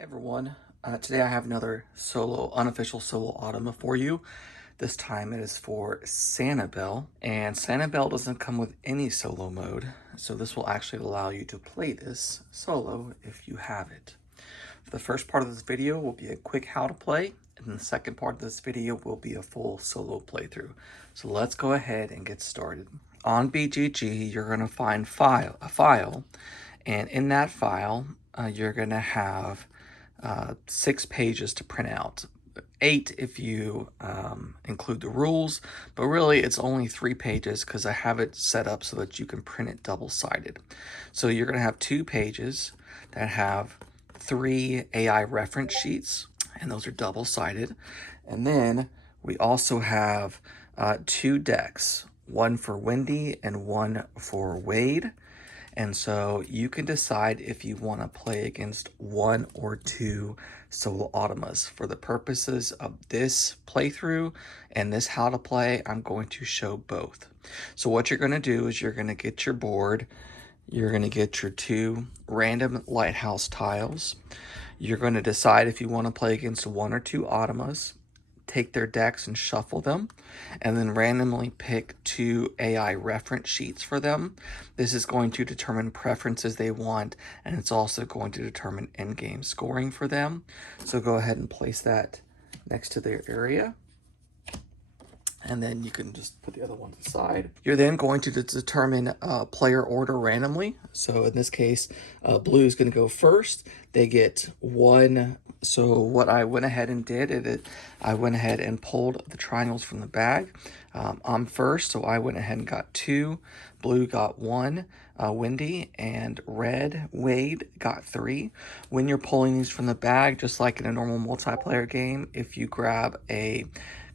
Hey everyone, today I have another unofficial solo Automa for you. This time it is for Sanibel, and Sanibel doesn't come with any solo mode, so this will actually allow you to play this solo if you have it. For the first part of this video will be a quick how to play, and the second part of this video will be a full solo playthrough. So let's go ahead and get started. On BGG, you're going to find a file, and in that file, you're going to have 6 pages to print out. 8 if you include the rules, but really it's only 3 pages because I have it set up so that you can print it double-sided. So you're going to have 2 pages that have 3 AI reference sheets, and those are double-sided. And then we also have 2 decks, one for Wendy and one for Wade. And so you can decide if you want to play against 1 or 2 solo Automas. For the purposes of this playthrough and this how to play, I'm going to show both. So what you're going to do is you're going to get your board, you're going to get your 2 random lighthouse tiles, you're going to decide if you want to play against 1 or 2 Automas, take their decks and shuffle them, and then randomly pick 2 AI reference sheets for them. This is going to determine preferences they want, and it's also going to determine in-game scoring for them. So go ahead and place that next to their area, and then you can just put the other ones aside. You're then going to determine player order randomly. So in this case, blue is going to go first. They get 1. So what I went ahead and did, I went ahead and pulled the triangles from the bag. I'm first, so I went ahead and got 2. Blue got 1. Wendy and red, Wade, got 3. When you're pulling these from the bag, just like in a normal multiplayer game, if you grab a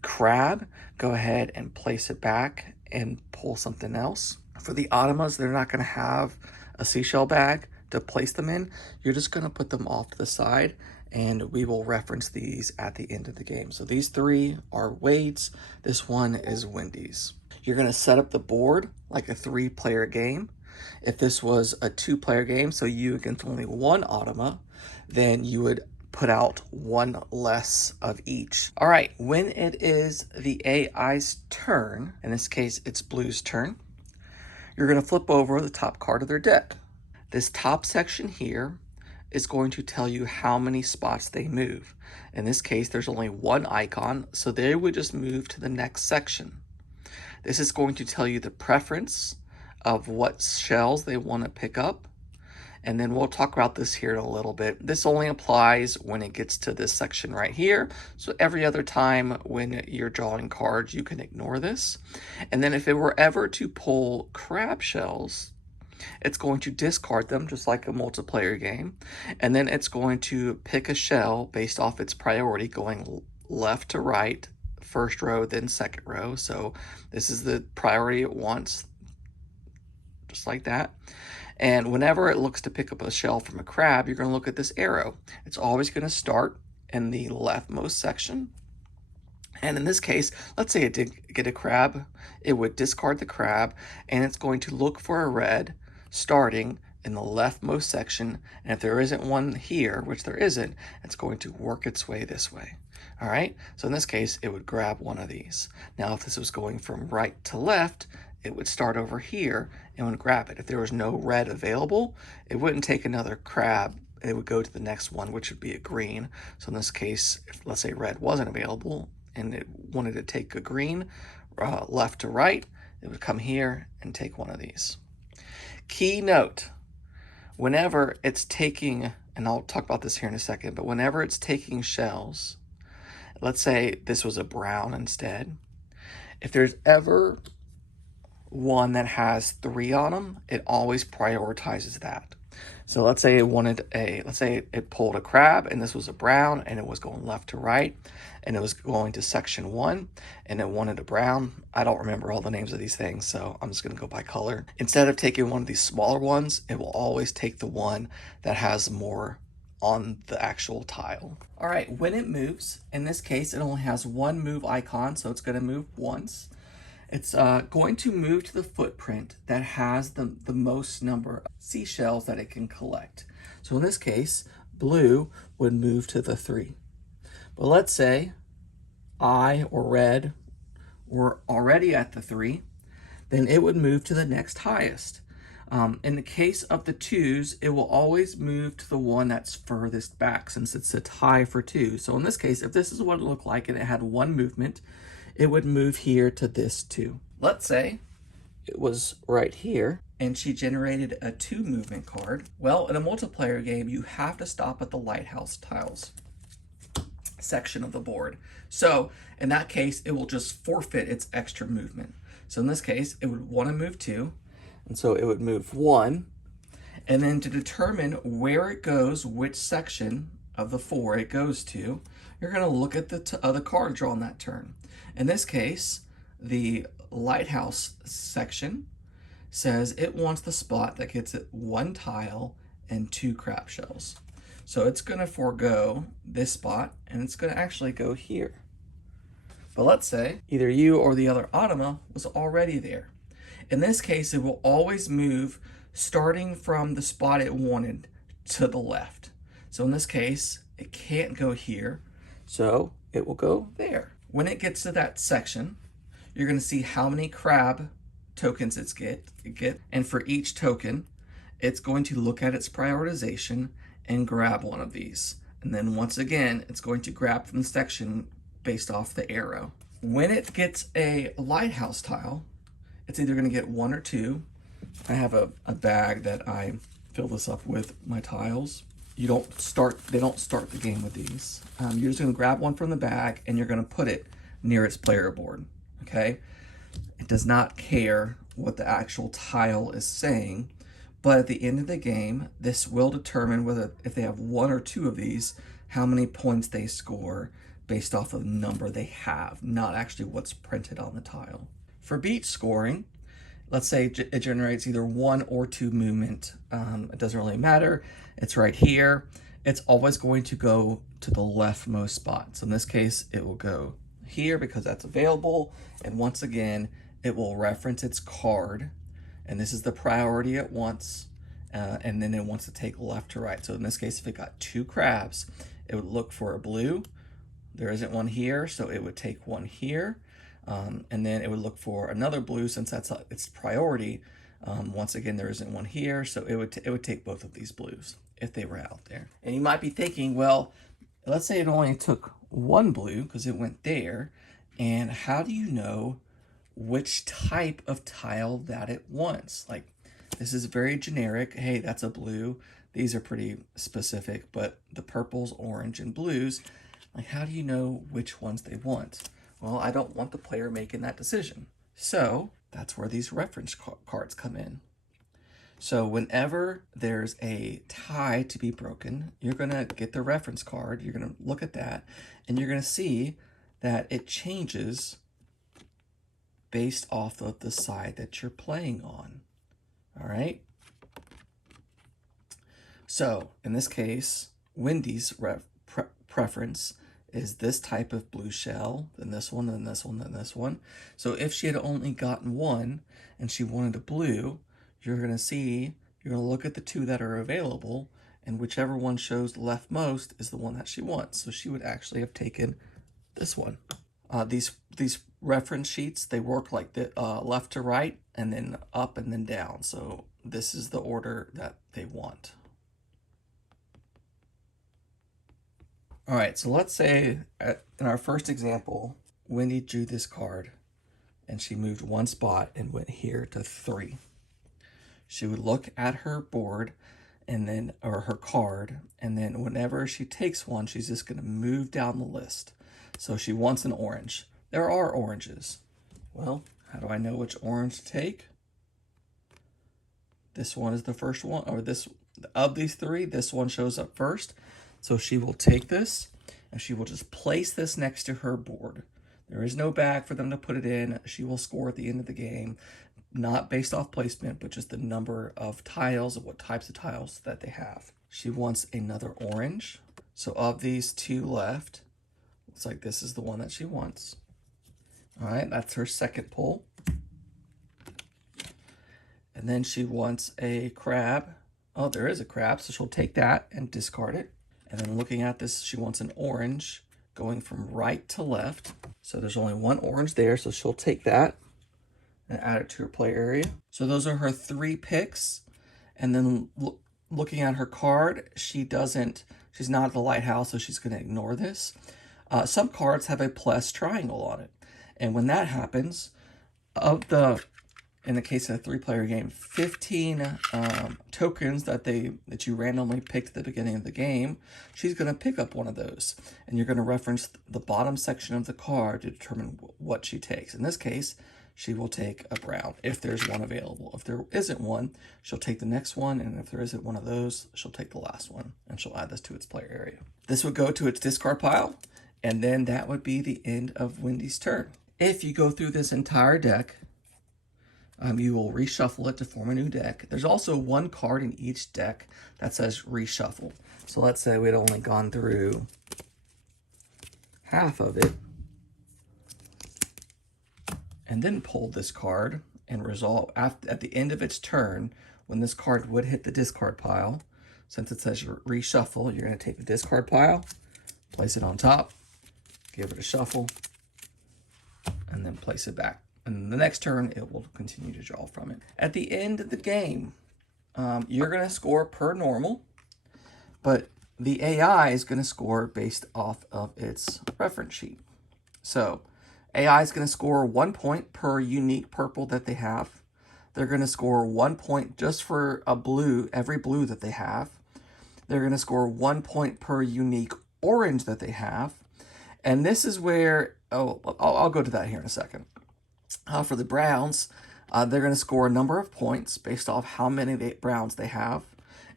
crab, go ahead and place it back and pull something else. For the Automas, they're not going to have a seashell bag to place them in. You're just going to put them off to the side, and we will reference these at the end of the game. So these 3 are Wade's. This one is Wendy's. You're going to set up the board like a 3-player game. If this was a 2-player game, so you against only 1 Automa, then you would put out 1 less of each. All right, when it is the AI's turn, in this case, it's Blue's turn, you're going to flip over the top card of their deck. This top section here is going to tell you how many spots they move. In this case, there's only 1 icon, so they would just move to the next section. This is going to tell you the preference of what shells they want to pick up. And then we'll talk about this here in a little bit. This only applies when it gets to this section right here. So every other time when you're drawing cards, you can ignore this. And then if it were ever to pull crab shells, it's going to discard them just like a multiplayer game. And then it's going to pick a shell based off its priority going left to right, first row, then second row. So this is the priority it wants, just like that. And whenever it looks to pick up a shell from a crab, you're going to look at this arrow. It's always going to start in the leftmost section. And in this case, let's say it did get a crab, it would discard the crab, and it's going to look for a red starting in the leftmost section. And if there isn't one here, which there isn't, it's going to work its way this way. All right, so in this case, it would grab one of these. Now, if this was going from right to left, it would start over here and would grab it. If there was no red available, it wouldn't take another crab. It would go to the next one, which would be a green. So in this case, if let's say red wasn't available and it wanted to take a green, left to right, it would come here and take one of these. Key note, whenever it's taking, and I'll talk about this here in a second, but whenever it's taking shells, let's say this was a brown instead, if there's ever one that has 3 on them, it always prioritizes that. So let's say it pulled a crab and this was a brown and it was going left to right and it was going to section 1 and it wanted a brown. I don't remember all the names of these things, so I'm just going to go by color. Instead of taking one of these smaller ones, it will always take the one that has more on the actual tile. All right, when it moves, in this case, it only has 1 move icon, so it's going to move once. It's going to move to the footprint that has the most number of seashells that it can collect. So in this case, blue would move to the 3. But let's say I or red were already at the 3, then it would move to the next highest. In the case of the 2s, it will always move to the one that's furthest back since it's a tie for 2. So in this case, if this is what it looked like and it had one movement, it would move here to this 2. Let's say it was right here and she generated a 2 movement card. Well, in a multiplayer game, you have to stop at the lighthouse tiles section of the board. So in that case, it will just forfeit its extra movement. So in this case, it would want to move 2, and so it would move 1, and then to determine where it goes, which section of the 4 it goes to, you're going to look at the other card drawn that turn. In this case, the lighthouse section says it wants the spot that gets it 1 tile and 2 crab shells. So it's going to forego this spot, and it's going to actually go here. But let's say either you or the other Automa was already there. In this case, it will always move starting from the spot it wanted to the left. So in this case, it can't go here, so it will go there. When it gets to that section, you're going to see how many crab tokens it get, and for each token, it's going to look at its prioritization and grab one of these. And then once again, it's going to grab from the section based off the arrow. When it gets a lighthouse tile, it's either going to get 1 or 2. I have a bag that I fill this up with my tiles. They don't start the game with these. You're just going to grab one from the bag and you're going to put it near its player board, okay? It does not care what the actual tile is saying, but at the end of the game, this will determine whether, if they have 1 or 2 of these, how many points they score based off of the number they have, not actually what's printed on the tile. For beach scoring, let's say it generates either 1 or 2 movement. It doesn't really matter. It's right here. It's always going to go to the leftmost spot. So in this case, it will go here because that's available. And once again, it will reference its card. And this is the priority it wants. And then it wants to take left to right. So in this case, if it got 2 crabs, it would look for a blue. There isn't one here, so it would take one here. And then it would look for another blue since that's its priority. Once again, there isn't one here, so it would take both of these blues if they were out there. And you might be thinking, well, let's say it only took 1 blue because it went there. And how do you know which type of tile that it wants? Like, this is very generic. Hey, that's a blue. These are pretty specific, but the purples, orange, and blues, like, how do you know which ones they want? Well, I don't want the player making that decision. So that's where these reference cards come in. So whenever there's a tie to be broken, you're going to get the reference card. You're going to look at that, and you're going to see that it changes based off of the side that you're playing on. All right? So in this case, Wendy's preference is this type of blue shell, then this one, then this one, then this one. So if she had only gotten 1 and she wanted a blue, you're going to look at the 2 that are available, and whichever one shows leftmost is the one that she wants. So she would actually have taken this one. These reference sheets, they work like the left to right, and then up and then down. So this is the order that they want. All right, so let's say in our first example, Wendy drew this card and she moved 1 spot and went here to 3. She would look at her board or her card, and then whenever she takes one, she's just going to move down the list. So she wants an orange. There are oranges. Well, how do I know which orange to take? This one is the first one, or of these 3, this one shows up first. So she will take this and she will just place this next to her board. There is no bag for them to put it in. She will score at the end of the game, not based off placement, but just the number of tiles, of what types of tiles that they have. She wants another orange. So of these 2 left, looks like this is the one that she wants. All right, that's her second pull. And then she wants a crab. Oh, there is a crab, so she'll take that and discard it. And then looking at this, she wants an orange going from right to left. So there's only one orange there, so she'll take that and add it to her play area. So those are her 3 picks. And then looking at her card, she's not at the lighthouse, so she's going to ignore this. Some cards have a plus triangle on it. And when that happens, in the case of a 3-player game, 15 tokens that you randomly picked at the beginning of the game, she's going to pick up one of those. And you're going to reference the bottom section of the card to determine what she takes. In this case, she will take a brown if there's one available. If there isn't one, she'll take the next one, and if there isn't one of those, she'll take the last one, and she'll add this to its player area. This would go to its discard pile, and then that would be the end of Wendy's turn. If you go through this entire deck, you will reshuffle it to form a new deck. There's also one card in each deck that says reshuffle. So let's say we'd only gone through half of it, and then pulled this card and resolve at the end of its turn, when this card would hit the discard pile. Since it says reshuffle, you're going to take the discard pile, place it on top, give it a shuffle, and then place it back. And the next turn, it will continue to draw from it. At the end of the game, you're going to score per normal, but the AI is going to score based off of its reference sheet. So AI is going to score 1 point per unique purple that they have. They're going to score 1 point just for a blue, every blue that they have. They're going to score 1 point per unique orange that they have. And this is where, I'll go to that here in a second. For the browns, they're going to score a number of points based off how many browns they have.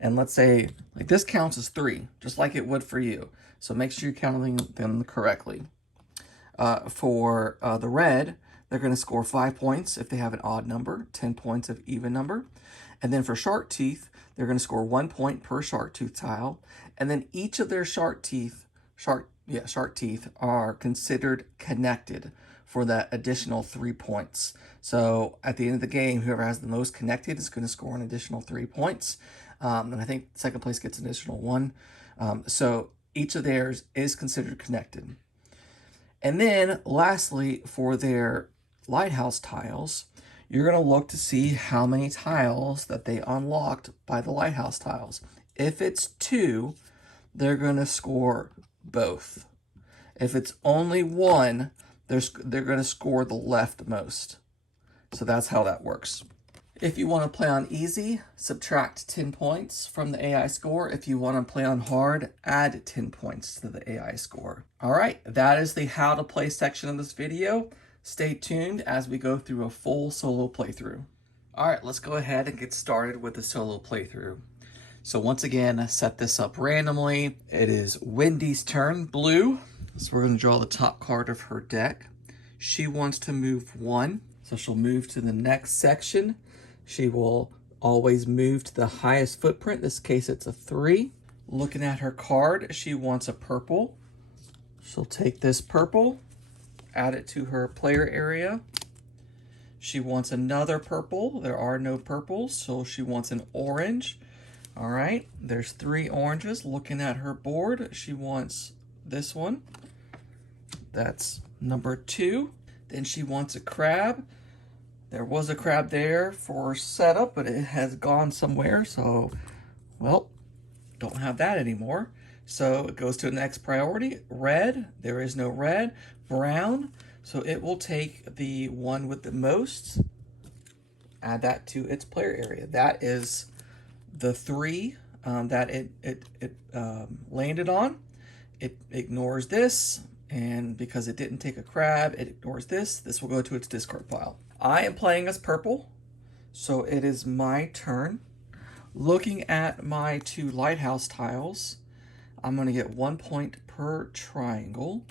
And let's say, like, this counts as 3, just like it would for you. So make sure you're counting them correctly. For the red, they're going to score 5 points if they have an odd number, 10 points of even number. And then for shark teeth, they're going to score 1 point per shark tooth tile. And then each of their shark teeth are considered connected for that additional 3 points. So at the end of the game, whoever has the most connected is going to score an additional 3 points. And I think second place gets an additional 1. So each of theirs is considered connected. And then lastly, for their lighthouse tiles, you're going to look to see how many tiles that they unlocked by the lighthouse tiles. If it's 2, they're going to score both. If it's only 1, they're going to score the leftmost. So that's how that works. If you want to play on easy, subtract 10 points from the AI score. If you want to play on hard, add 10 points to the AI score. All right, that is the how to play section of this video. Stay tuned as we go through a full solo playthrough. All right, let's go ahead and get started with the solo playthrough. So once again, set this up randomly. It is Wendy's turn, blue. So we're going to draw the top card of her deck. She wants to move 1, so she'll move to the next section. She will always move to the highest footprint. In this case, it's a 3. Looking at her card, she wants a purple. She'll take this purple, add it to her player area. She wants another purple. There are no purples, so she wants an orange. All right, there's 3 oranges. Looking at her board, she wants this one. That's number 2. Then she wants a crab. There was a crab there for setup, but it has gone somewhere, so, well, don't have that anymore. So it goes to the next priority. Red, there is no red. Brown, so it will take the one with the most, add that to its player area. That is the 3 that it landed on. It ignores this, and because it didn't take a crab, it ignores this. This will go to its discard pile. I am playing as purple, so it is my turn. Looking at my 2 lighthouse tiles, I'm going to get 1 point per triangle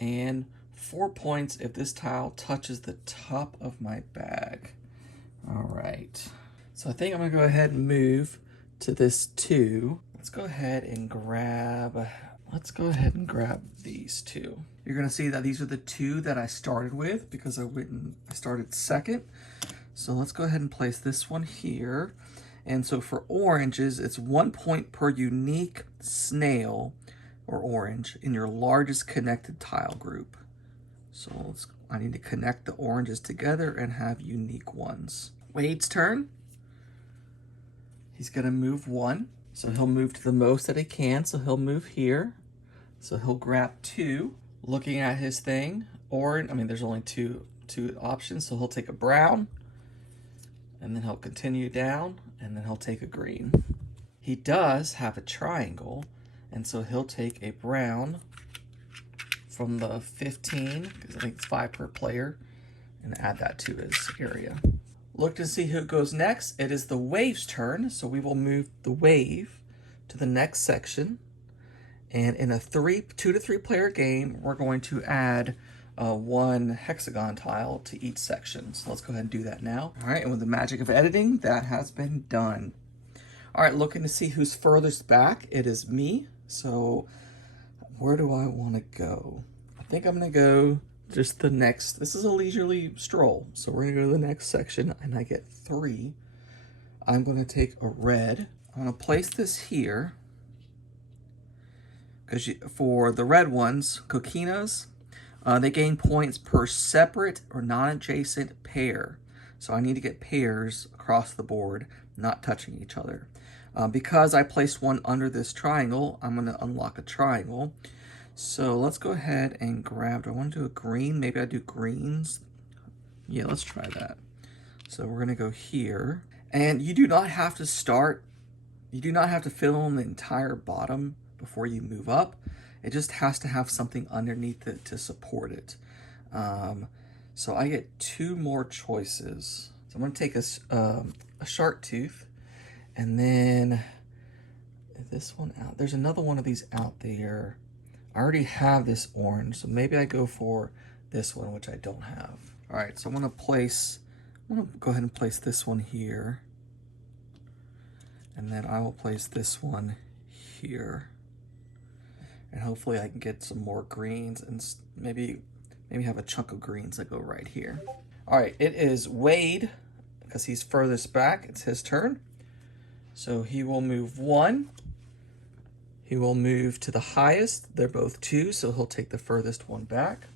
and 4 points if this tile touches the top of my bag. All right, so I think I'm going to go ahead and move to this 2. Let's go ahead and grab these 2. You're going to see that these are the 2 that I started with because I started second. So let's go ahead and place this one here. And so for oranges, it's 1 point per unique snail or orange in your largest connected tile group. So I need to connect the oranges together and have unique ones. Wade's turn. He's gonna move 1. So he'll move to the most that he can. So he'll move here. So he'll grab 2. Looking at his thing, there's only two options. So he'll take a brown, and then he'll continue down, and then he'll take a green. He does have a triangle, and so he'll take a brown from the 15, because I think it's 5 per player, and add that to his area. Look to see who goes next. It is the wave's turn, so we will move the wave to the next section. And in a 2 to 3 player game, we're going to add 1 hexagon tile to each section. So let's go ahead and do that now. All right, and with the magic of editing, that has been done. All right, looking to see who's furthest back. It is me. So where do I want to go? I think I'm going to go just the next. This is a leisurely stroll. So we're going to go to the next section, and I get 3. I'm going to take a red. I'm going to place this here. Because for the red ones, coquinas, they gain points per separate or non-adjacent pair. So I need to get pairs across the board, not touching each other. Because I placed 1 under this triangle, I'm going to unlock a triangle. So let's go ahead and grab, do I want to do a green? Maybe I do greens. Yeah, let's try that. So we're going to go here. And you do not have to fill in the entire bottom before you move up. It just has to have something underneath it to support it. So I get 2 more choices. So I'm going to take a shark tooth, and then this one out. There's another one of these out there. I already have this orange, so maybe I go for this one, which I don't have. All right, so I'm going to go ahead and place this one here, and then I will place this one here. And hopefully I can get some more greens and maybe have a chunk of greens that go right here. All right, it is Wade, because he's furthest back. It's his turn. So he will move 1. He will move to the highest. They're both 2, so he'll take the furthest one back.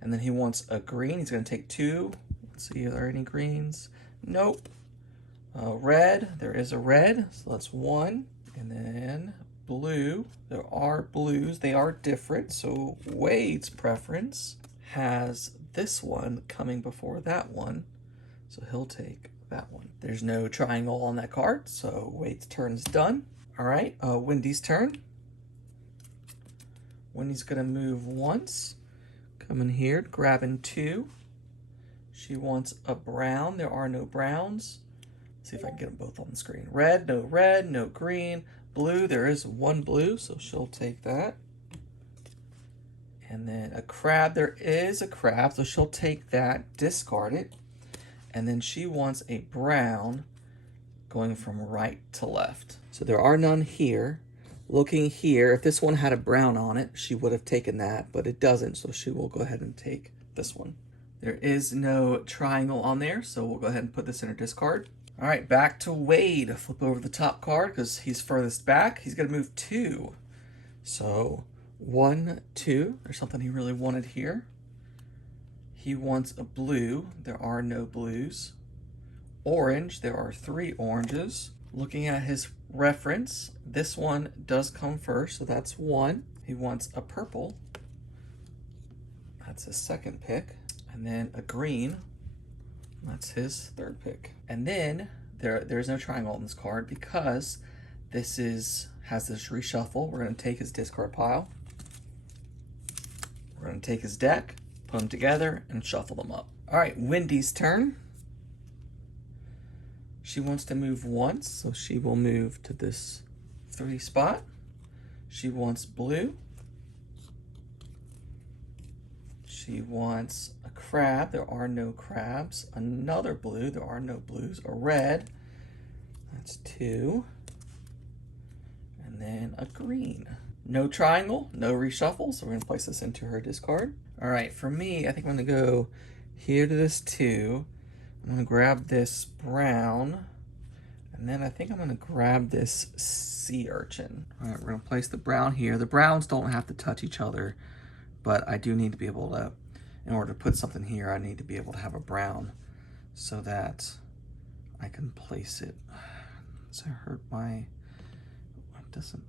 And then he wants a green. He's going to take 2. Let's see, are there any greens? Nope. Red, there is a red, so that's 1. And then blue, there are blues. They are different, so Wade's preference has this one coming before that one, so he'll take that one. There's no triangle on that card, so Wade's turn is done. All right, Wendy's turn. Wendy's gonna move once, come in here, grabbing 2. She wants a brown. There are no browns. Let's see if I can get them both on the screen. Red, no green. Blue, there is 1 blue, so she'll take that. And then a crab, there is a crab, so she'll take that, discard it. And then she wants a brown going from right to left. So there are none here. Looking here, if this one had a brown on it, she would have taken that, but it doesn't, so she will go ahead and take this one. There is no triangle on there, so we'll go ahead and put this in her discard. All right, back to Wade. Flip over the top card because he's furthest back. He's going to move 2. So 1, 2. There's something he really wanted here. He wants a blue. There are no blues. Orange. There are 3 oranges. Looking at his reference, this one does come first, so that's 1. He wants a purple. That's his second pick. And then a green. That's his 3rd pick. And then there's no triangle on this card because this has this reshuffle. We're going to take his discard pile. We're going to take his deck, put them together, and shuffle them up. All right, Wendy's turn. She wants to move once, so she will move to this 3 spot. She wants blue. She wants a crab. There are no crabs. Another blue. There are no blues. A red. That's 2. And then a green. No triangle. No reshuffle. So we're going to place this into her discard. All right. For me, I think I'm going to go here to this 2. I'm going to grab this brown. And then I think I'm gonna grab this sea urchin. All right, we're gonna place the brown here. The browns don't have to touch each other, but I do need to be able to, in order to put something here, I need to be able to have a brown so that I can place it. Does it hurt my, it doesn't.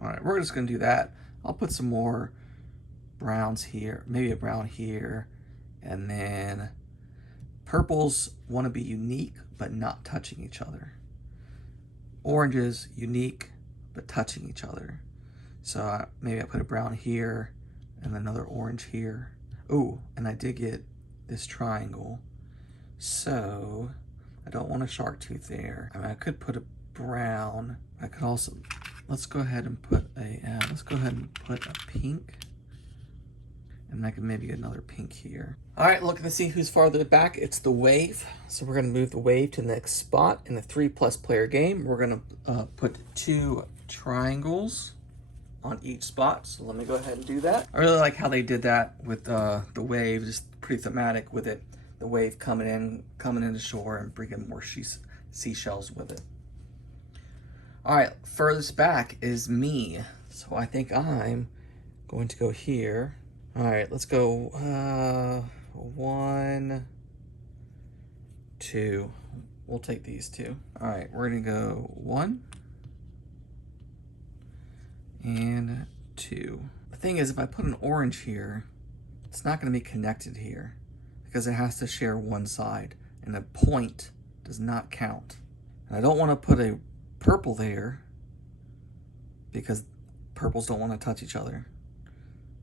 All right, we're just gonna do that. I'll put some more browns here, maybe a brown here, and then purples want to be unique but not touching each other. Oranges, unique but touching each other. So maybe I put a brown here and another orange here. Oh, and I did get this triangle. So I don't want a shark tooth there. I mean, I could put a brown. I could also, let's go ahead and put a pink. And I can maybe get another pink here. All right, looking to see who's farther back. It's the wave. So we're gonna move the wave to the next spot in the 3+ player game. We're gonna put 2 triangles on each spot. So let me go ahead and do that. I really like how they did that with the wave, just pretty thematic with it. The wave coming into shore and bringing more seashells with it. All right, furthest back is me. So I think I'm going to go here. All right, let's go 1, 2. We'll take these 2. All right, we're gonna go 1 and 2. The thing is, if I put an orange here, it's not gonna be connected here because it has to share one side, and a point does not count. And I don't wanna put a purple there because purples don't wanna touch each other.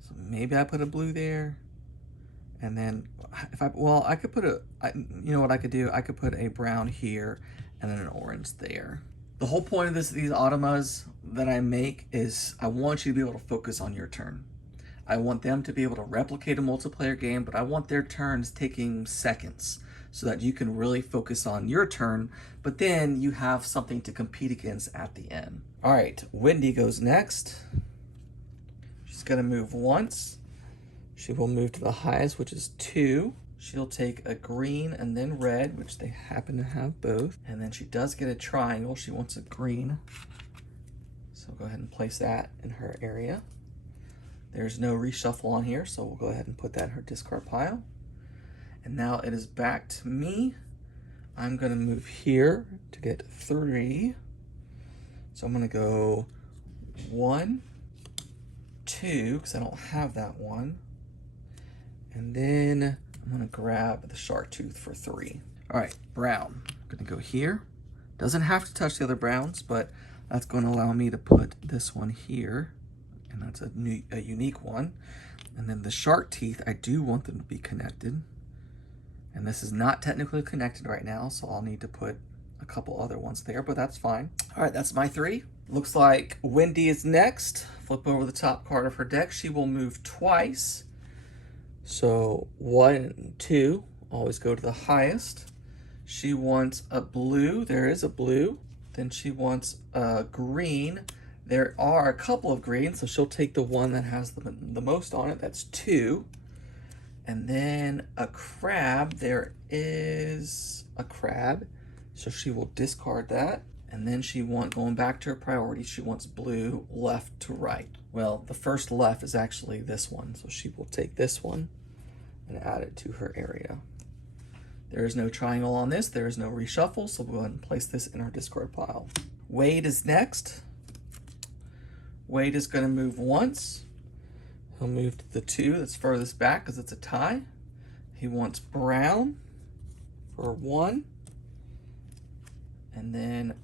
So maybe I put a blue there, and then I could put you know what I could do? I could put a brown here and then an orange there. The whole point of these Automas that I make is I want you to be able to focus on your turn. I want them to be able to replicate a multiplayer game, but I want their turns taking seconds so that you can really focus on your turn, but then you have something to compete against at the end. All right, Wendy goes next. She's gonna move once. She will move to the highest, which is 2. She'll take a green and then red, which they happen to have both. And then she does get a triangle. She wants a green. So go ahead and place that in her area. There's no reshuffle on here, so we'll go ahead and put that in her discard pile. And now it is back to me. I'm gonna move here to get 3. So I'm gonna go 1, 2, because I don't have that one. And then I'm gonna grab the shark tooth for 3. All right, brown. I'm gonna go here. Doesn't have to touch the other browns, but that's gonna allow me to put this one here. And that's a unique one. And then the shark teeth, I do want them to be connected. And this is not technically connected right now, so I'll need to put a couple other ones there, but that's fine. All right, that's my 3. Looks like Wendy is next. Flip over the top card of her deck. She will move twice. So 1 and 2, always go to the highest. She wants a blue, there is a blue. Then she wants a green. There are a couple of greens, so she'll take the one that has the most on it, that's 2. And then a crab, there is a crab. So she will discard that. And then she going back to her priority, she wants blue left to right. Well, the first left is actually this one. So she will take this one and add it to her area. There is no triangle on this. There is no reshuffle. So we'll go ahead and place this in our discard pile. Wade is next. Wade is gonna move once. He'll move to the 2 that's furthest back because it's a tie. He wants brown for 1. And then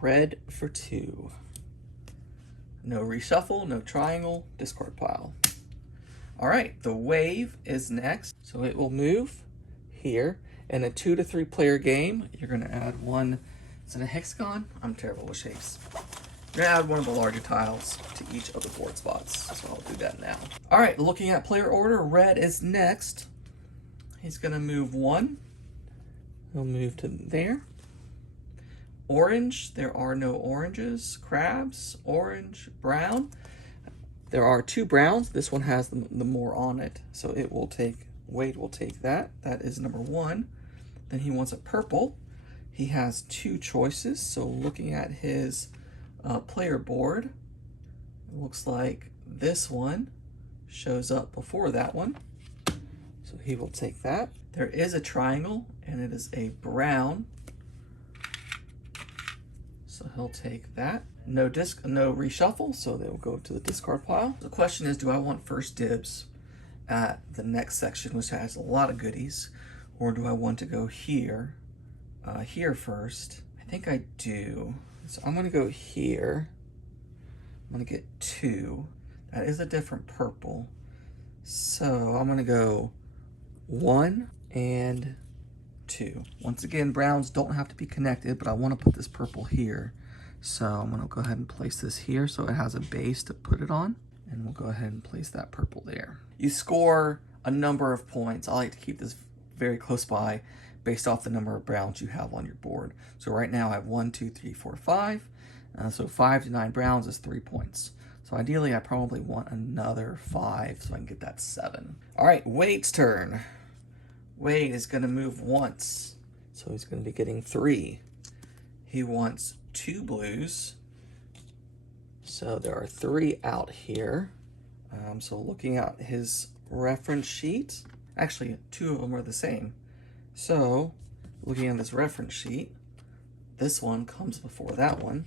red for 2. No reshuffle, no triangle, discard pile. All right, the wave is next. So it will move here. In a 2 to 3 player game, you're gonna add one, is it a hexagon? I'm terrible with shapes. You're gonna add one of the larger tiles to each of the board spots. So I'll do that now. All right, looking at player order, red is next. He's gonna move 1. He'll move to there. Orange, there are no oranges. Crabs, orange, brown. There are 2 browns. This one has the more on it. So it will take, Wade will take that. That is number 1. Then he wants a purple. he has two choices. So looking at his player board, it looks like this one shows up before that one. So he will take that. There is a triangle, and it is a brown. So he'll take that. No reshuffle, so they will go to the discard pile. The question is, do I want first dibs at the next section, which has a lot of goodies, or do I want to go here, here first? I think I do. So I'm gonna go here. I'm gonna get 2. That is a different purple. So I'm gonna go 1 and 2. Once again, browns don't have to be connected, but I want to put this purple here. So I'm going to go ahead and place this here so it has a base to put it on. And we'll go ahead and place that purple there. You score a number of points. I like to keep this very close by based off the number of browns you have on your board. So right now I have 1, 2, 3, 4, 5. So 5 to 9 browns is 3 points. So ideally I probably want another 5 so I can get that 7. All right, Wade's turn. Wade is going to move once, so he's going to be getting 3. He wants 2 blues, so there are 3 out here. So looking at his reference sheet, actually 2 of them are the same. So looking at this reference sheet, this one comes before that one,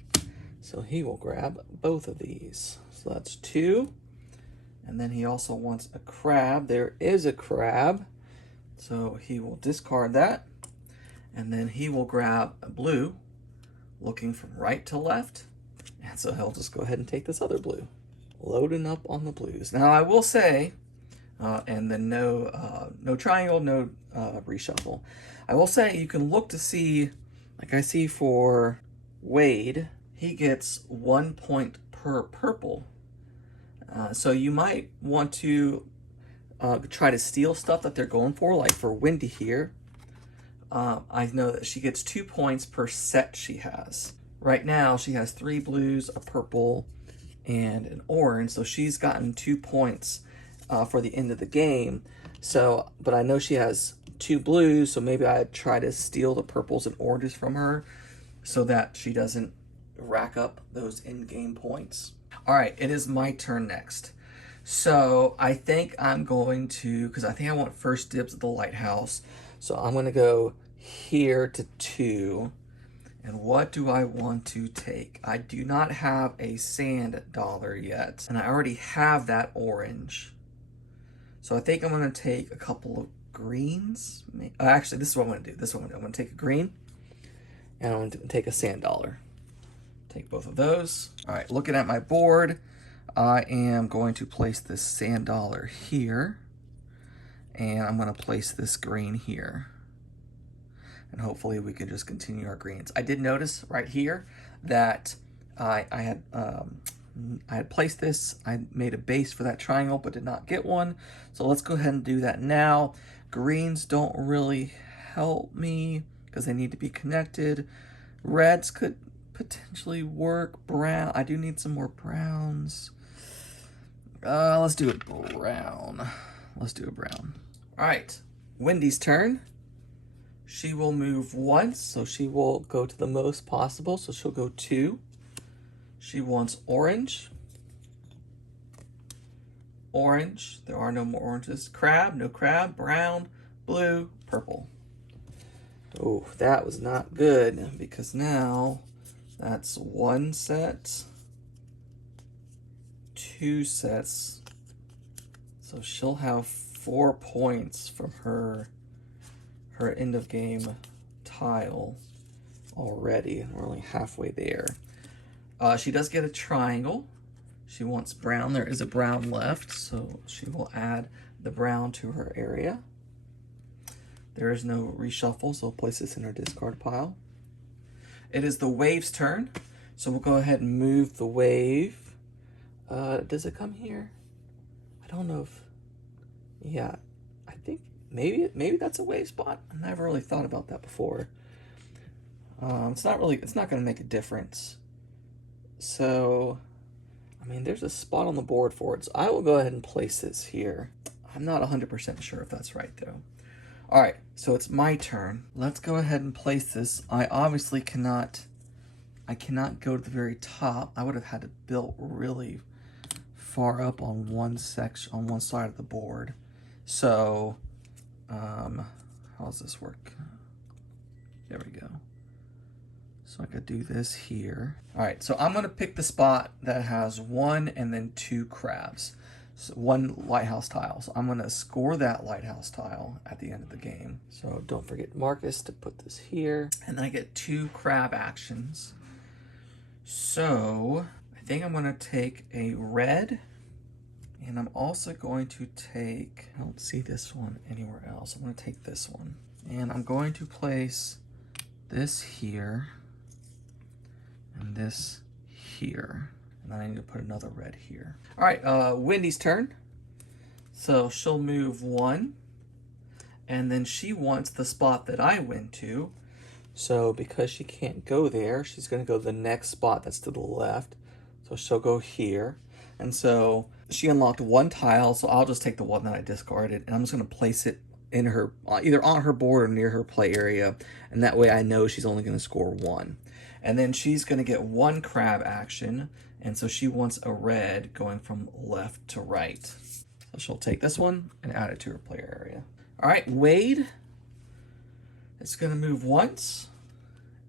so he will grab both of these. So that's 2, and then he also wants a crab. There is a crab. So he will discard that, and then he will grab a blue, looking from right to left, and so he'll just go ahead and take this other blue. Loading up on the blues. Now I will say, and then no triangle, no reshuffle. I will say you can look to see, like I see for Wade, he gets 1 point per purple. So you might want to try to steal stuff that they're going for, like for Wendy here. I know that she gets 2 points per set she has. Right now she has 3 blues, a purple, and an orange, so she's gotten 2 points for the end of the game. So, but I know she has 2 blues, so maybe I'd try to steal the purples and oranges from her so that she doesn't rack up those in-game points. All right, it is my turn next. So I think I'm going to, because I think I want first dibs at the lighthouse. So I'm going to go here to 2. And what do I want to take? I do not have a sand dollar yet. And I already have that orange. So I think I'm going to take a couple of greens. Actually, this is what I'm going to do. This is what I'm going to take a green. And I'm going to take a sand dollar. Take both of those. All right, looking at my board, I am going to place this sand dollar here, and I'm going to place this green here. And hopefully we can just continue our greens. I did notice right here that I had placed this. I made a base for that triangle, but did not get one. So let's go ahead and do that now. Greens don't really help me because they need to be connected. Reds could potentially work. Brown, I do need some more browns. Let's do a brown. Let's do a brown. All right, Wendy's turn. She will move once, so she will go to the most possible. So she'll go 2. She wants orange. Orange. There are no more oranges. Crab. No crab. Brown. Blue. Purple. Oh, that was not good because now that's 1 set. 2 sets, so she'll have 4 points from her end of game tile already. We're only halfway there. She does get a triangle. She wants brown. There is a brown left, so she will add the brown to her area. There is no reshuffle, so we'll place this in her discard pile. It is the wave's turn, so we'll go ahead and move the wave. Does it come here? I don't know if, yeah, I think maybe that's a wave spot. I never really thought about that before. It's not going to make a difference. So, I mean, there's a spot on the board for it. So I will go ahead and place this here. I'm not 100% sure if that's right though. All right, so it's my turn. Let's go ahead and place this. I obviously cannot go to the very top. I would have had to build really far up on one section, on one side of the board. So, how does this work? There we go. So I could do this here. All right, so I'm gonna pick the spot that has 1 and then 2 crabs. So 1 lighthouse tile. So I'm gonna score that lighthouse tile at the end of the game. So don't forget Marcus to put this here. And I get 2 crab actions. So I think I'm gonna take a red, and I'm also going to take, I don't see this one anywhere else. I'm gonna take this one. And I'm going to place this here and this here. And then I need to put another red here. All right, Wendy's turn. So she'll move 1, and then she wants the spot that I went to. So because she can't go there, she's gonna go to the next spot that's to the left. So she'll go here. And so she unlocked 1 tile, so I'll just take the one that I discarded, and I'm just gonna place it in her, either on her board or near her play area. And that way I know she's only gonna score 1. And then she's gonna get 1 crab action. And so she wants a red going from left to right. So she'll take this one and add it to her player area. All right, Wade is gonna move once,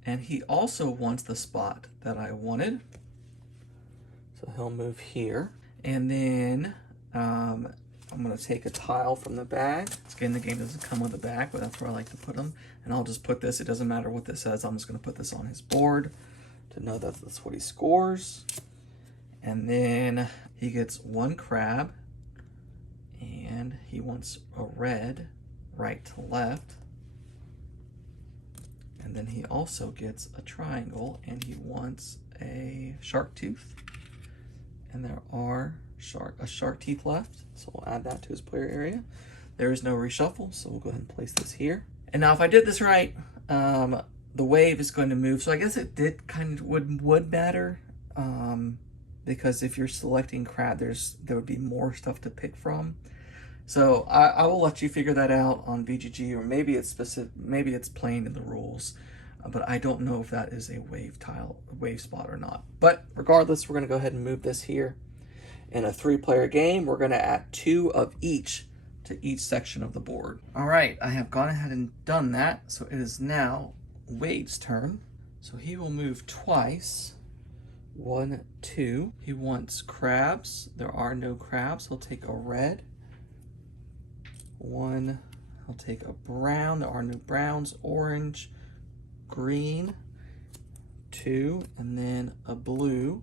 and he also wants the spot that I wanted. So he'll move here. And then I'm gonna take a tile from the bag. Again, the game doesn't come with a bag, but that's where I like to put them. And I'll just put this, it doesn't matter what this says, I'm just gonna put this on his board to know that that's what he scores. And then he gets 1 crab, and he wants a red right to left. And then he also gets a triangle, and he wants a shark tooth. And there are shark teeth left, so we'll add that to his player area. There is no reshuffle, so we'll go ahead and place this here. And now if I did this right, the wave is going to move. So I guess it did kind of would matter. Because if you're selecting crab, there would be more stuff to pick from. So I will let you figure that out on BGG, or maybe it's specific, maybe it's plain in the rules, but I don't know if that is a wave spot or not. But regardless, we're gonna go ahead and move this here. In a 3-player game, we're gonna add 2 of each to each section of the board. All right, I have gone ahead and done that. So it is now Wade's turn. So he will move twice. 1, 2. He wants crabs. There are no crabs. He'll take a red. 1. He'll take a brown. There are no browns. Orange, green. 2, and then a blue.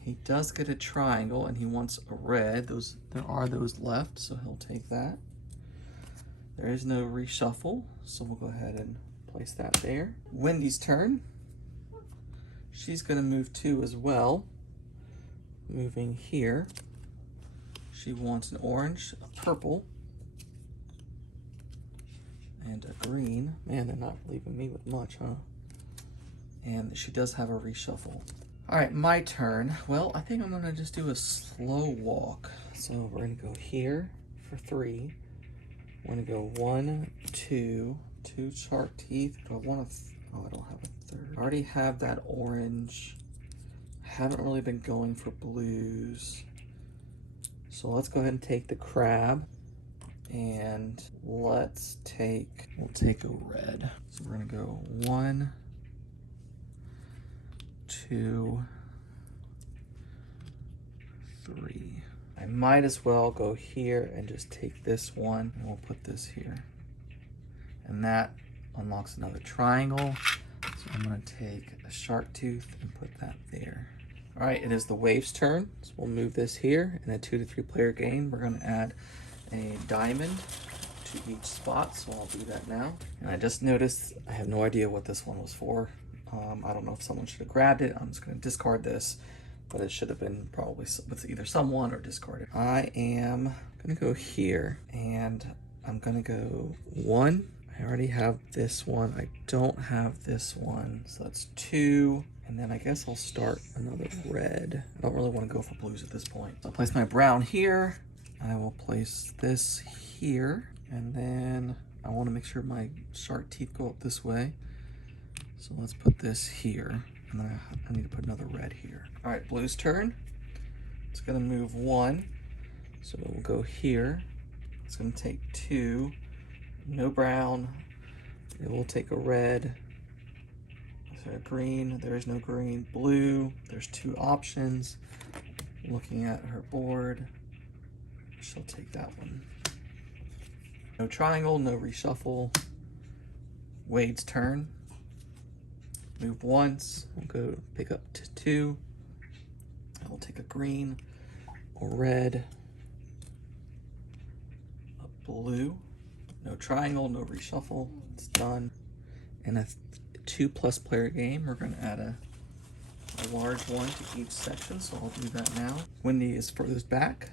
He does get a triangle, and he wants a red. There are those left, so he'll take that. There is no reshuffle, so we'll go ahead and place that there. Wendy's turn. She's gonna move 2 as well. Moving here. She wants an orange, a purple, and a green. Man, they're not leaving me with much, huh? And she does have a reshuffle. All right, my turn. Well, I think I'm gonna just do a slow walk. So we're gonna go here for 3. We're gonna go 1, 2, 2 shark teeth. Do I want to? Oh, I don't have a 3rd. I already have that orange. Haven't really been going for blues. So let's go ahead and take the crab. And we'll take a red. So we're gonna go 1, 2, 3. I might as well go here and just take this one, and we'll put this here. And that unlocks another triangle. So I'm gonna take a shark tooth and put that there. All right, it is the wave's turn. So we'll move this here. In a 2 to 3 player game, we're gonna add a diamond to each spot. So I'll do that now. And I just noticed, I have no idea what this one was for. I don't know if someone should have grabbed it. I'm just gonna discard this, but it should have been probably with either someone or discarded. I am gonna go here, and I'm gonna go 1. I already have this one. I don't have this one. So that's 2. And then I guess I'll start another red. I don't really want to go for blues at this point. So I'll place my brown here. I will place this here. And then I want to make sure my shark teeth go up this way. So let's put this here, and then I need to put another red here. All right, blue's turn. It's gonna move 1, so it will go here. It's gonna take 2, no brown. It will take a red, so a green, there is no green. Blue, there's 2 options. Looking at her board, she'll take that one. No triangle, no reshuffle. Wade's turn. Move once, we'll go pick up to 2. I will take a green, a red, a blue. No triangle, no reshuffle, it's done. In a 2+ player game, we're gonna add a large one to each section, so I'll do that now. Wendy is furthest back,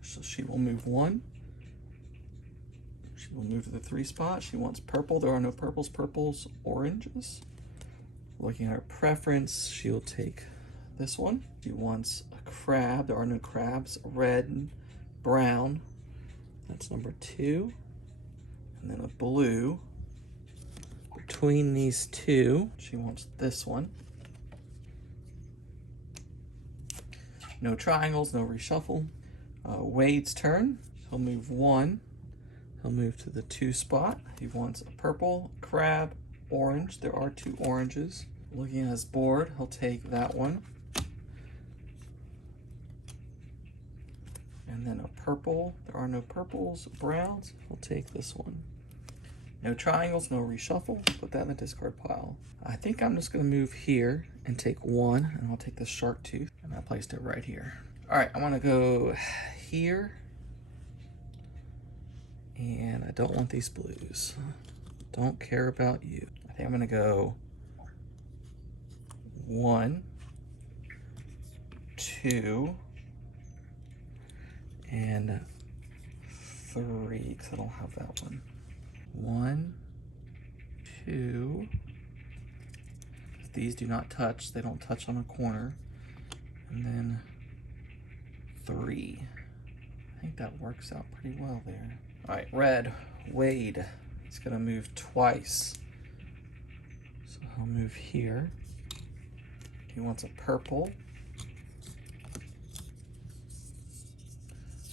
so she will move 1. She will move to the 3 spot. She wants purple. There are no purples, oranges. Looking at her preference, she'll take this one. She wants a crab. There are no crabs. Red, brown. That's number 2. And then a blue. Between these 2, she wants this one. No triangles, no reshuffle. Wade's turn. He'll move 1. He'll move to the 2 spot. He wants a purple, crab, orange. There are 2 oranges. Looking at his board, he'll take that one. And then a purple. There are no purples, browns. He'll take this one. No triangles, no reshuffle. Put that in the discard pile. I think I'm just gonna move here and take 1, and I'll take the shark tooth, and I placed it right here. All right, I'm gonna go here. And I don't want these blues. Don't care about you. I think I'm gonna go 1, 2, and 3, because I don't have that one. 1, 2. These do not touch. They don't touch on a corner. And then 3. I think that works out pretty well there. All right, red, Wade. He's gonna move twice. So he'll move here. He wants a purple.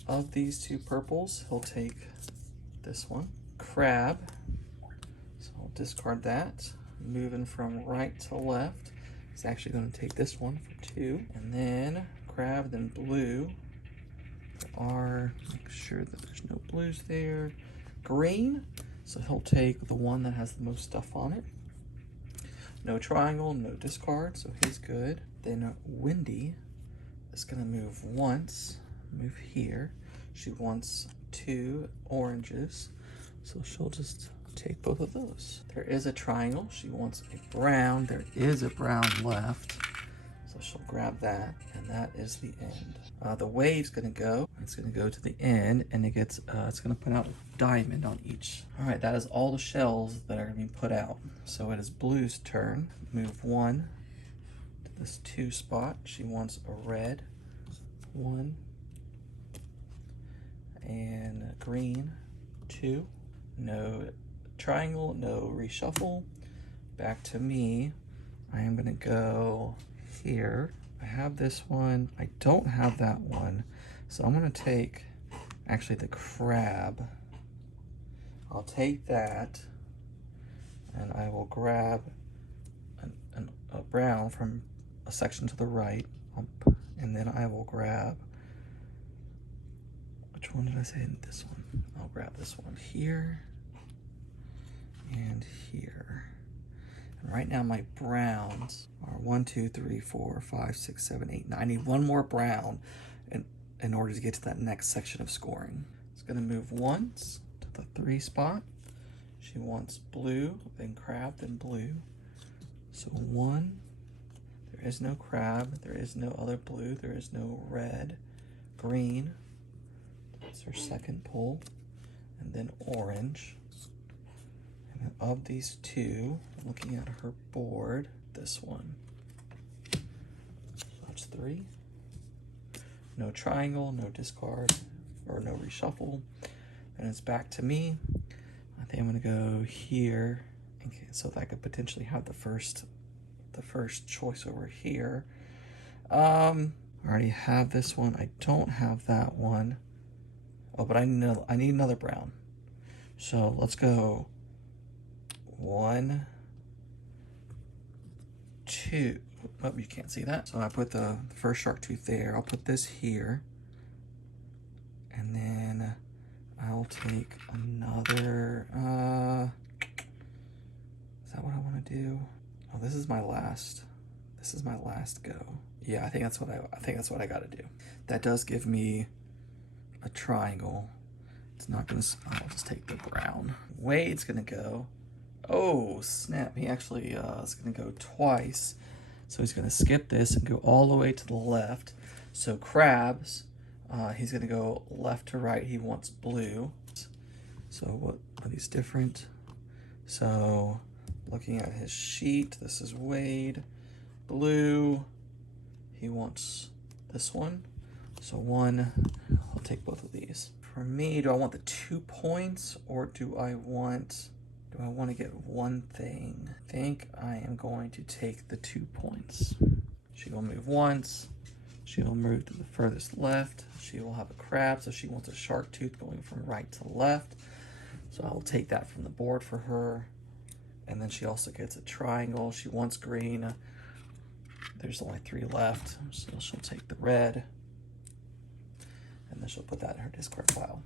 Of these 2 purples, he'll take this one. Crab. So I'll discard that. Moving from right to left. He's actually gonna take this one for 2. And then crab, then blue. Make sure that there's no blues there. Green, so he'll take the one that has the most stuff on it. No triangle, no discard, so he's good. Then Wendy is gonna move once, move here. She wants 2 oranges, so she'll just take both of those. There is a triangle. She wants a brown. There is a brown left. So she'll grab that, and that is the end. The wave's gonna go. It's gonna go to the end, and it gets. It's gonna put out a diamond on each. All right, that is all the shells that are gonna be put out. So it is Blue's turn. Move 1 to this 2 spot. She wants a red 1 and green 2. No triangle, no reshuffle. Back to me. I am gonna go here. I have this one. I don't have that one. So I'm gonna take actually the crab. I'll take that and I will grab a brown from a section to the right. And then I will grab, which one did I say? This one. I'll grab this one here and here. And right now my browns are 1, 2, 3, 4, 5, 6, 7, 8, 9. I need one more brown in order to get to that next section of scoring. It's gonna move once to the 3 spot. She wants blue, then crab, then blue. So 1, there is no crab, there is no other blue, there is no red, green. That's her second pull. And then orange. And then of these 2, looking at her board, this one. So that's 3. No triangle, no discard, or no reshuffle. And it's back to me. I think I'm gonna go here, so that I could potentially have the first choice over here. I already have this one. I don't have that one. Oh, but I need another brown. So let's go 1, 2. Oh, you can't see that. So I put the first shark tooth there. I'll put this here. And then I'll take another, is that what I want to do? Oh, this is my last go. Yeah, I think that's what I got to do. That does give me a triangle. It's not gonna, I'll just take the brown. Wade's gonna go. Oh, snap. He actually is gonna go twice. So he's gonna skip this and go all the way to the left. So crabs, he's gonna go left to right. He wants blue. So what are these different? So looking at his sheet, this is Wade. Blue, he wants this one. So one, I'll take both of these. For me, do I want the 2 points or do I want to get one thing? I think I am going to take the 2 points. She will move once. She will move to the furthest left. She will have a crab, so she wants a shark tooth going from right to left. So I will take that from the board for her. And then she also gets a triangle. She wants green. There's only 3 left, so she'll take the red. And then she'll put that in her discard pile.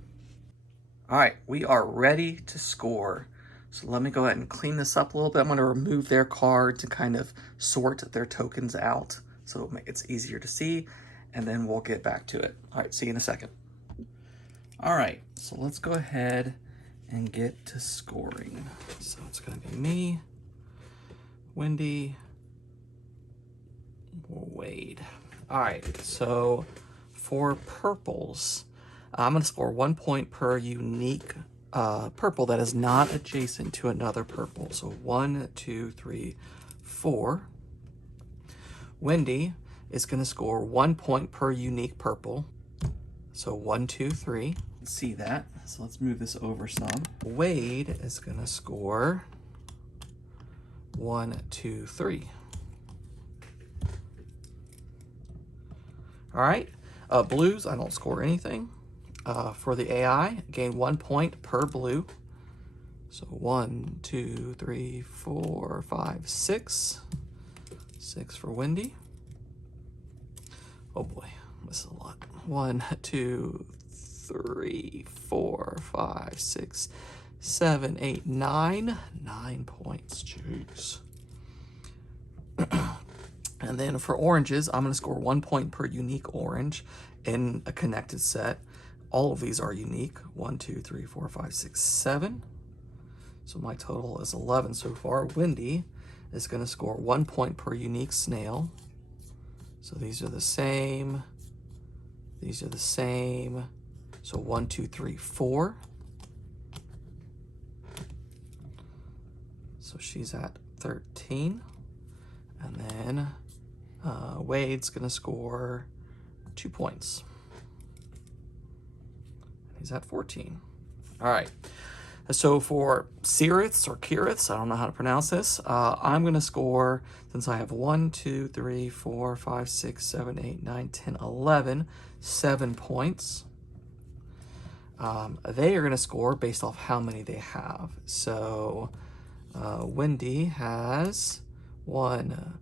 All right, we are ready to score. So let me go ahead and clean this up a little bit. I'm gonna remove their card to kind of sort their tokens out so it's easier to see, and then we'll get back to it. All right, see you in a second. All right, so let's go ahead and get to scoring. So it's gonna be me, Wendy, Wade. All right, so for purples, I'm gonna score 1 point per unique purple that is not adjacent to another purple. So 1, 2, 3, 4. Wendy is gonna score 1 point per unique purple. So 1, 2, 3. See that? So let's move this over some. Wade is gonna score 1, 2, 3. All right, blues, I don't score anything. For the AI, gain 1 point per blue. So 1, 2, 3, 4, 5, 6. 6 for Wendy. Oh boy, this is a lot. 1, 2, 3, 4, 5, 6, 7, 8, 9. 9 points, jeez. And then for oranges, I'm gonna score 1 point per unique orange in a connected set. All of these are unique. 1, 2, 3, 4, 5, 6, 7. So my total is 11 so far. Wendy is gonna score 1 point per unique snail. So these are the same. These are the same. So 1, 2, 3, 4. So she's at 13. And then Wade's gonna score 2 points. He's at 14. All right. So for Ciriths or Kiriths, I don't know how to pronounce this, I'm gonna score, since I have 1, 2, 3, 4, 5, 6, 7, 8, 9, 10, 11, 7 points. They are gonna score based off how many they have. So Wendy has 1,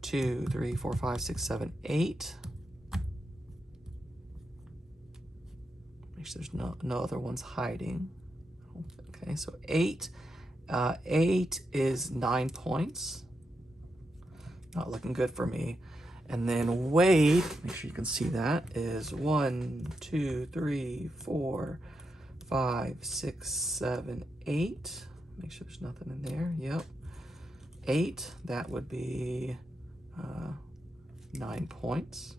2, 3, 4, 5, 6, 7, 8. Make sure there's no other ones hiding. Okay, so 8. 8 is 9 points. Not looking good for me. And then Wade, make sure you can see that, is 1, 2, 3, 4, 5, 6, 7, 8. Make sure there's nothing in there. Yep. 8, that would be 9 points.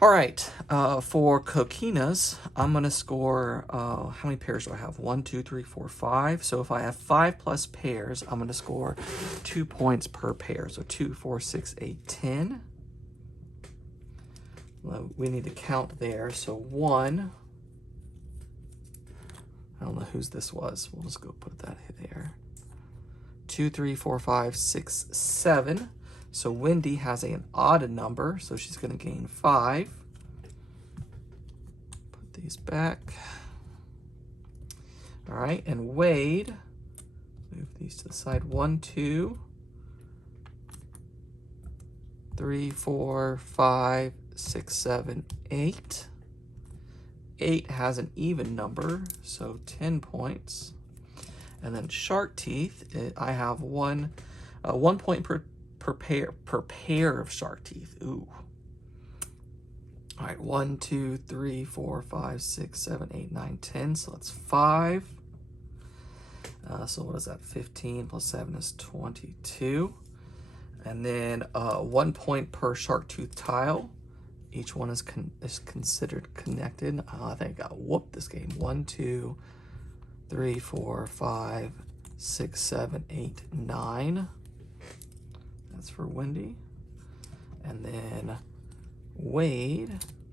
All right, for coquinas, I'm gonna score, how many pairs do I have? 1, 2, 3, 4, 5. So if I have 5 plus pairs, I'm gonna score 2 points per pair. So 2, 4, 6, 8, 10. Well, we need to count there. So 1, I don't know whose this was. We'll just go put that there. 2, 3, 4, 5, 6, 7. So Wendy has an odd number, so she's going to gain 5. Put these back. All right, and Wade, move these to the side. 1, 2, 3, 4, 5, 6, 7, 8. 8 has an even number, so 10 points. And then Shark Teeth, I have 1 point per pair of shark teeth. Ooh. All right, 1, 2, 3, 4, 5, 6, 7, 8, 9, 10. So that's 5. So what is that? 15 plus 7 is 22. And then 1 point per shark tooth tile. Each one is considered connected. I think I got whooped this game. 1, 2, 3, 4, 5, 6, 7, 8, 9. That's for Wendy. And then Wade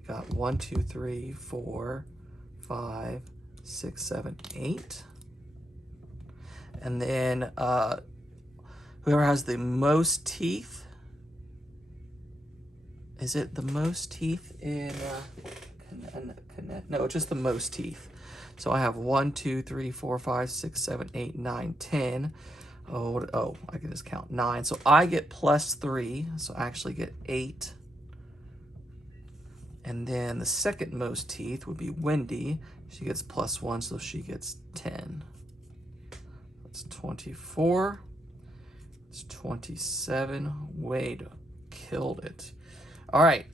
got 1, 2, 3, 4, 5, 6, 7, 8. And then whoever has the most teeth. Is it the most teeth in no, just the most teeth. So I have 1, 2, 3, 4, 5, 6, 7, 8, 9, 10. Oh, I can just count 9. So I get +3. So I actually get 8. And then the second most teeth would be Wendy. She gets +1, so she gets 10. That's 24. It's 27. Wade killed it. All right,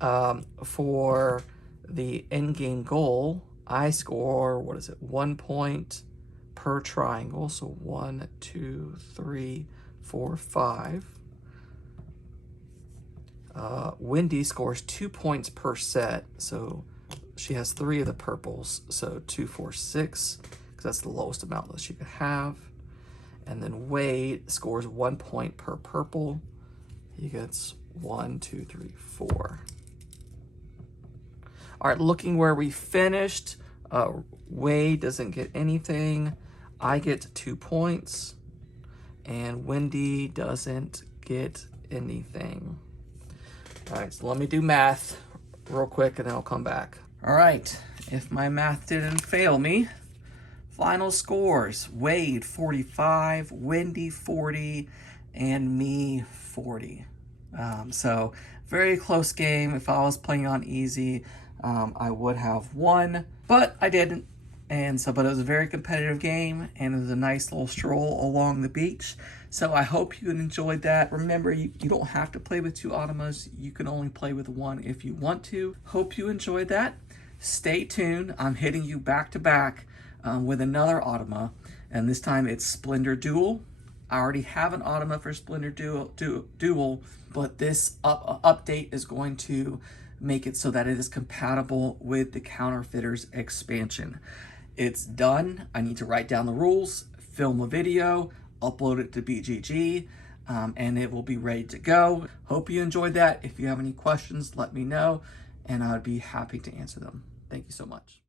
for the end game goal, I score, 1 point per triangle. So 1, 2, 3, 4, 5. Wendy scores 2 points per set. So she has 3 of the purples. So 2, 4, 6, because that's the lowest amount that she could have. And then Wade scores 1 point per purple. He gets 1, 2, 3, 4. All right, looking where we finished, Wade doesn't get anything. I get 2 points, and Wendy doesn't get anything. All right, so let me do math real quick, and then I'll come back. All right, if my math didn't fail me, final scores: Wade 45, Wendy 40, and me 40. So very close game. If I was playing on easy, I would have won, but I didn't. But it was a very competitive game, and it was a nice little stroll along the beach. So I hope you enjoyed that. Remember, you don't have to play with 2 Automas. You can only play with 1 if you want to. Hope you enjoyed that. Stay tuned. I'm hitting you back to back with another Automa, and this time it's Splendor Duel. I already have an Automa for Splendor Duel, but this update is going to make it so that it is compatible with the Counterfeiters expansion. It's done. I need to write down the rules, film a video, upload it to BGG, and it will be ready to go. Hope you enjoyed that. If you have any questions, let me know, and I'd be happy to answer them. Thank you so much.